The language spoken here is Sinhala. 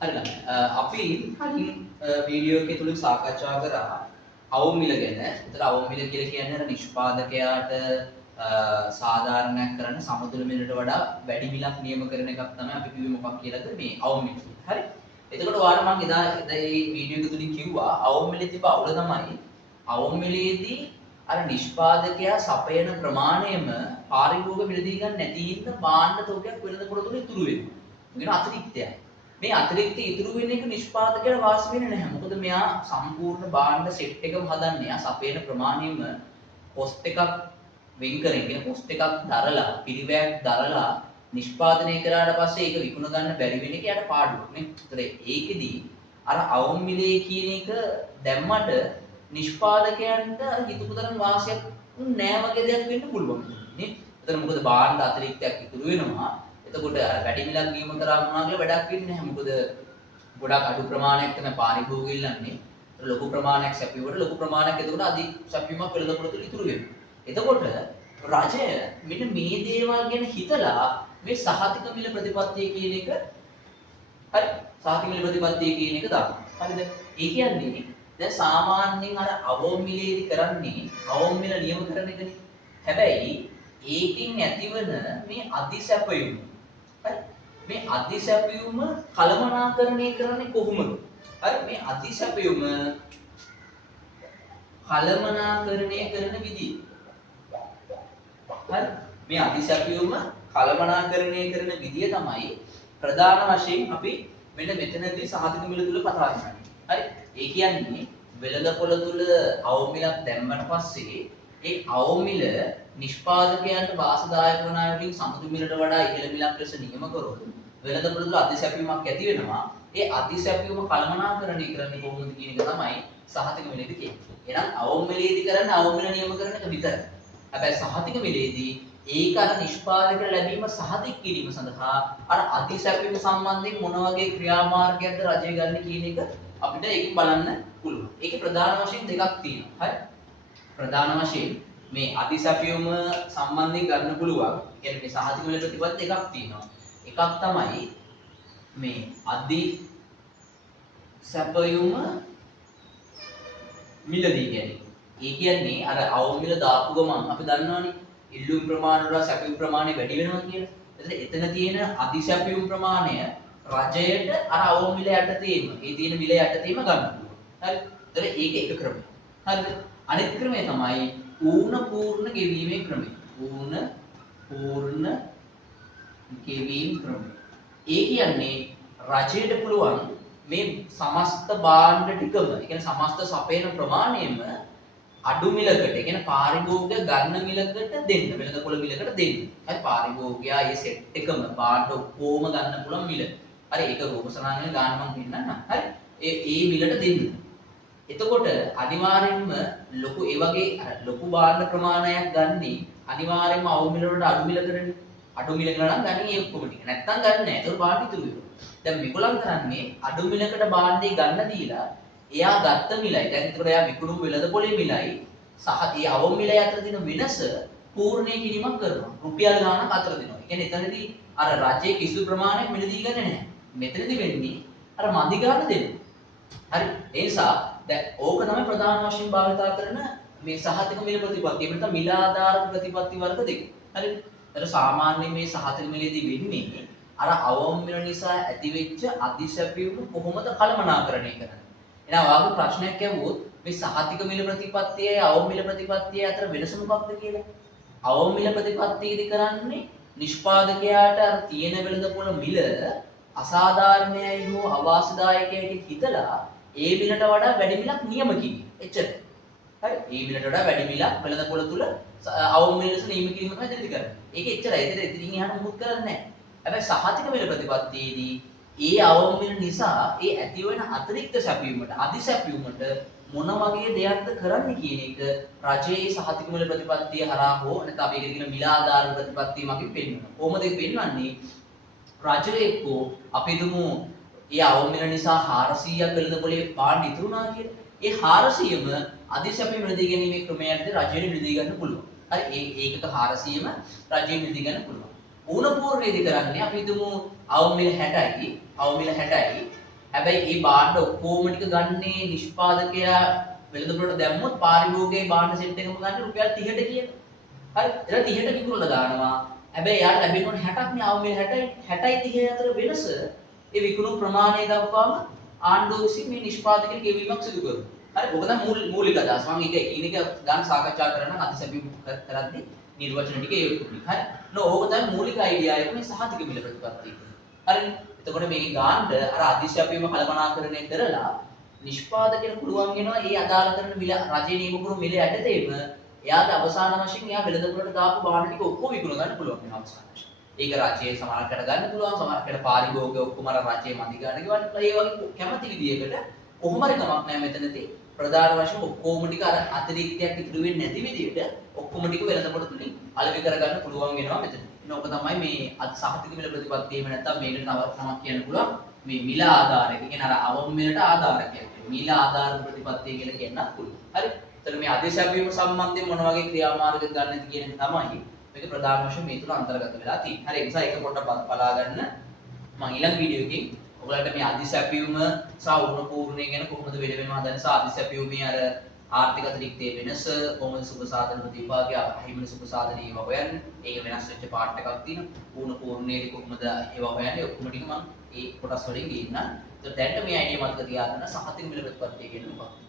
හරිද? අපි කලින් වීඩියෝ එකේ තුලින් සාකච්ඡා කරා අවම මිල ගැන. ඒතර අවම මිල කියලා කියන්නේ අර නිෂ්පාදකයාට සාධාරණයක් කරන්න සමතුල මිලට වඩා වැඩි මිලක් නියම කරන එකක් තමයි අපි කිව්වේ මොකක් කියලාද මේ අවම මිල. හරි? එතකොට ඔයාලා මම එදා මේ වීඩියෝ එක තුලින් කිව්වා අවම මිලේ තිබ්බ අවුල තමයි අවම මිලේදී අර නිෂ්පාදකයා සපයන ප්‍රමාණයම පාරිභෝගික මිලදී ගන්න නැති ඉන්න භාණ්ඩ තෝගයක් වෙළඳපොළ තුල ඉතුරු වෙනවා. මේක අතිරික්තයක්. මේ අතිරික්ත ඉතුරු වෙන එක නිෂ්පාදකයාට වාසි වෙන්නේ නැහැ. මොකද මෙයා සම්පූර්ණ භාණ්ඩ සෙට් එකම හදන්නේ. යා සපයන ප්‍රමාණයම කොස්ට් එකක් වෙන් කරගෙන කොස්ට් එකක් දරලා පිළිවෙයක් දරලා නිෂ්පාදනය කරාට පස්සේ ඒක විකුණ ගන්න බැරි වෙන එක යට පාඩුවක් නේ. ඒතර ඒකෙදි අර අවම මිලේ කියන එක දැම්මට නිෂ්පාදකයන්ට අර හිතපු තරම් වාසියක් නෑ වගේ දෙයක් වෙන්න පුළුවන් නේ. ඒතර මොකද භාණ්ඩ අතිරික්තයක් ඉතුරු වෙනවා. එතකොට අර වැඩි මිලක් දීම කරා වුණා කියලා වැඩක් වෙන්නේ නැහැ. මොකද ගොඩක් අඩු ප්‍රමාණයක් තමයි පාරිභෝගික ඉල්ලන්නේ. ඒතර ලොකු ප්‍රමාණයක් සැපියුවට ලොකු ප්‍රමාණයක් එතකොට අධික සැපියුමක් වෙළඳපොළ තුල ඉතුරු වෙනවා. එතකොට රජය මෙන්න මේ දේවල් ගැන හිතලා මේ සහතික මිල ප්‍රතිපත්තිය කියන එක හරි සහතික මිල ප්‍රතිපත්තිය කියන එක දානවා. හරිද? ඒ කියන්නේ දැන් සාමාන්‍යයෙන් අර අවම මිලේදී කරන්නේ අවම මිල නියම කරන එකනේ. හැබැයි ඒකෙන් ඇතිවන මේ අධිසැපයුම හරි මේ අධිසැපයුම කළමනාකරණය කරන්නේ කොහොමද? හරි මේ අධිසැපයුම කළමනාකරණය කරන විදිය. හරි මේ අධිසැපයුම කළමනාකරණය කරන විදිය තමයි ප්‍රධාන වශයෙන් අපි මෙන්න මෙතනදී සහතික මිල තුල කතා කරන්නේ. හරි ඒ කියන්නේ වෙළඳපොළ තුල අවම මිලක් දැම්මට පස්සේ ඒ අවම මිල නිෂ්පාදකයන්ට වාසදායක වන අයුරින් සමුදු මිලට වඩා ඉහළ මිලක් ලෙස නියම කරොත් වෙළඳපොළ තුල අධිසැපයුමක් ඇති වෙනවා. ඒ අධිසැපයුම කළමනාකරණය කරන්නේ කොහොමද කියන එක තමයි සහතික මිලේදී කියන්නේ. එහෙනම් අවම මිලේදී කරන්නේ අවම මිල නියම කරන එක විතරයි. හැබැයි සහතික මිලේදී ඒක අර නිෂ්පාදක ලැබීම සහතික කිරීම සඳහා අර අධිසැපයුම සම්බන්ධයෙන් මොන වගේ ක්‍රියාමාර්ගයක්ද රජය ගන්න කියන එක අපිට ඒකෙන් බලන්න පුළුවන්. ඒකේ ප්‍රධාන වශයෙන් දෙකක් තියෙනවා. හරි. ප්‍රධාන වශයෙන් මේ අධිසැපයුම සම්බන්ධයෙන් ගන්න පුළුවන්. ඒ කියන්නේ මේ සහතික මිල ප්‍රතිපත්ති දෙකක් තියෙනවා. එකක් තමයි මේ අධිසැපයුම මිලදී කියන්නේ. ඒ කියන්නේ අර අවම මිල දාපු ගමන් අපි දන්නවනේ ඉල්ලුම් ප්‍රමාණය වල සැපයුම් ප්‍රමාණය වැඩි වෙනවා කියලා. එතන තියෙන අධිසැපයුම් ප්‍රමාණය රජයට අර අවම මිල යටතේම ඒ තියෙන මිල යටතේම ගන්න පුළුවන්. හරි. ඒතර ඒක එක ක්‍රමයක්. හරිද? අනිත් ක්‍රමය තමයි ඌන පූර්ණ ගෙවීමේ ක්‍රමය. ඌන පූර්ණ ගෙවීම ක්‍රමය. ඒ කියන්නේ රජයට පුළුවන් මේ සමස්ත භාණ්ඩ ටිකම, ඒ කියන්නේ සමස්ත සපයන ප්‍රමාණයම අඩු මිලකට, ඒ කියන්නේ පාරිභෝගික ගන්න මිලකට දෙන්න, වෙළඳපොළ මිලකට දෙන්න. හරි පාරිභෝගිකයා මේ සෙට් එකම භාණ්ඩ ඔක්කොම ගන්න පුළුවන් මිල. හරි ඒක රූපසනාංගනේ ගාන මම දෙන්නම්. හරි ඒ මිලට දෙන්න. එතකොට අනිවාර්යෙන්ම ලොකු ඒ වගේ ලොකු භාණ්ඩ ප්‍රමාණයක් ගන්නේ අනිවාර්යෙන්ම අවු මිල වලට අඩු මිලකටනේ. අඩු මිලකට නම් ගන්නේ ඒ ඔක්කොම ටික. නැත්තම් ගන්න නැහැ. ඒක භාණ්ඩ ඉතුරු වෙනවා. දැන් මේගොල්ලන් කරන්නේ අඩු මිලකට භාණ්ඩේ ගන්න දීලා එයා ගත්ත මිලයි. දැන් ඒකට එයා විකුණු වෙළඳපොලේ මිලයි සහ ඒ අවම මිල අතර තියෙන වෙනස පූර්ණේ කිරීමක් කරනවා. රුපියල් ගාණක් අතර දෙනවා. ඒ කියන්නේ එතනදී අර රජයේ කිසිදු ප්‍රමාණයක් මිල දී ගන්නේ නැහැ. මෙතනදී වෙන්නේ අර මදි ගාණ දෙනවා. හරි ඒ නිසා දැන් ඕක තමයි ප්‍රධාන වශයෙන් භාවිතා කරන මේ සහතික මිල ප්‍රතිපත්තිය. එහෙම නැත්නම් මිල ආධාරිත ප්‍රතිපත්ති වර්ග දෙක. හරිද? ඒතර සාමාන්‍යයෙන් මේ සහතික මිලේදී වෙන්නේ අර අවම මිල නිසා ඇතිවෙච්ච අධිසැපියුම කොහොමද කළමනාකරණය කරන්නේ? එහෙනම් ඔයාගේ ප්‍රශ්නයක් ඇහුවොත් මේ සහතික මිල ප්‍රතිපත්තියයි අවම මිල ප්‍රතිපත්තියයි අතර වෙනස මොකක්ද කියලා? අවම මිල ප්‍රතිපත්තියේදී කරන්නේ නිෂ්පාදකයාට අර තියෙන වෙළඳපොළ මිල අසාධාරණයයි හෝ අවාසිදායකයයි හිතලා ඒ මිලට වඩා වැඩි මිලක් නියම කිරීම. එච්චරයි. හරි. ඒ මිලට වඩා වැඩි මිලක් වෙළඳපොළ තුල අවම මිල ලෙස නියම කිරීම තමයි දෙන්නේ කරන්නේ. ඒක එච්චරයි. ඉතින් එහාට මොකුත් කරන්නේ නැහැ. හැබැයි සහතික මිල ප්‍රතිපත්තියේදී ඒ අවම මිල නිසා ඒ ඇති වෙන අතිරික්ත සැපයුමට අධිසැපයුමට මොන වගේ දෙයක්ද කරන්න කියන එක රජයේ සහතික මිල ප්‍රතිපත්තිය හරහා හෝ නැත්නම් අපි ඒකට කියන මිල ආධාර ප්‍රතිපත්තිය මගින් පෙන්වනවා. කොහොමද ඒක පෙන්වන්නේ? රජය එක්කෝ අපි දුමු ඒ අවම මිල නිසා 400ක් වෙළඳපොලේ පාඩු ඉතුරුනා කියලා. ඒ 400ම අධිසැපයුම මිලදී ගැනීමේ ක්‍රමයන්ට රජයෙන් මිලදී ගන්න පුළුවන්. හරි ඒකක 400ම රජයෙන් මිලදී ගන්න පුළුවන්. ඌන පූර්ණයේදී කරන්නේ අපි හිතමු අවම මිල 60යි අවම මිල 60යි හැබැයි මේ භාණ්ඩ ඔක්කොම ටික ගන්නේ නිෂ්පාදකයා වෙළඳපොළට දැම්මොත් පාරිභෝගිකයේ භාණ්ඩ සෙට් එකම ගන්න රුපියල් 30ට කියන. හරි. එතන 30ට විකුණලා දානවා. හැබැයි යාට ලැබෙන්න ඕනේ 60ක් නේ අවු මිල 60යි 60යි අතර වෙනස ඒ විකුණු ප්‍රමාණය දක්වාම ආණ්ඩුව විසින් මේ නිෂ්පාදකයන් ගෙවීමක් සිදු කරනවා. හරි. ඔක තමයි මූලික අදහස. මම ඒක එකිනෙක ගන්න සාකච්ඡා කරන්න අධිසැපියුම් කරද්දී නිර්වචන ටික ඒ හරි. ඕක තමයි මූලික අයිඩියා එක මේ සහතික මිල ප්‍රතිපත්තිය. හරිනේ. එතකොට මේකේ ගාන්න අර අධිශාපීම කළමනාකරණය කරලා නිෂ්පාදකයන් පුළුවන් වෙනවා ඒ අදාළ කරන මිල රජයේ නියම කරු මිල යටතේම එයාට අවසාන වශයෙන් එයා වෙළඳපොළට දාපු භාණ්ඩ ටික ඔක්කොම විකුණ ගන්න පුළුවන් වෙනවා අවසාන වශයෙන්. ඒක රජයේ සමානකට ගන්න පුළුවන් සමානකට පාරිභෝගික ඔක්කොම අර රජයේ මදි ගන්න ගවන්න ඒ වගේ කැමති විදියකට කොහොම හරි කමක් නැහැ මෙතනදී ප්‍රධාන වශයෙන් ඔක්කොම ටික අර අතිරික්තයක් ඉතුරු වෙන්නේ නැති විදියට ඔක්කොම ටික වෙළඳපොළ තුලින් අලෙවි කරගන්න පුළුවන් වෙනවා මෙතන. ඕක තමයි මේ සහතික මිල ප්‍රතිපත්තිය එහෙම නැත්නම් මේකට තව නමක් කියන්න පුළුවන් මේ මිල ආධාරක. කියන්නේ අර අවම මිලට ආධාරකයක්. මිල ආධාර ප්‍රතිපත්තිය කියලා කියන්නත් පුළුවන්. හරි. එතන මේ අධිශාපීම සම්බන්ධයෙන් මොන වගේ ක්‍රියාමාර්ග ගන්නද කියන එක තමයි මේක ප්‍රධාන වශයෙන් මේ තුන අන්තර්ගත වෙලා තියෙන්නේ. හරි. ඒ නිසා ඒක පොඩ්ඩක් බලා ගන්න. මම ඊළඟ වීඩියෝ එකකින් ඔයගලන්ට මේ අධිශාපීම සහ උණ පූර්ණය ගැන කොහොමද වෙන වෙනම හදන්නේ සහ අධිශාපීමේ අර ආර්ථික අතිරික්තයේ වෙනස කොහොමද සුබ සාධන ප්‍රතිපාදක අහිමින සුබ සාධන ඒවා හොයන්නේ. ඒක වෙනස් වෙච්ච පාර්ට් එකක් තියෙනවා. උණ පූර්ණයේදී කොහොමද ඒවා හොයන්නේ ඔක්කොම ටික මම ඒ කොටස් වලින් ගේන්නම්. ඒත් දැන් මේ අයිඩියා මතක තියාගන්න සහතික මිල ප්‍රතිපත්තිය කියන්නේ මොකක්ද?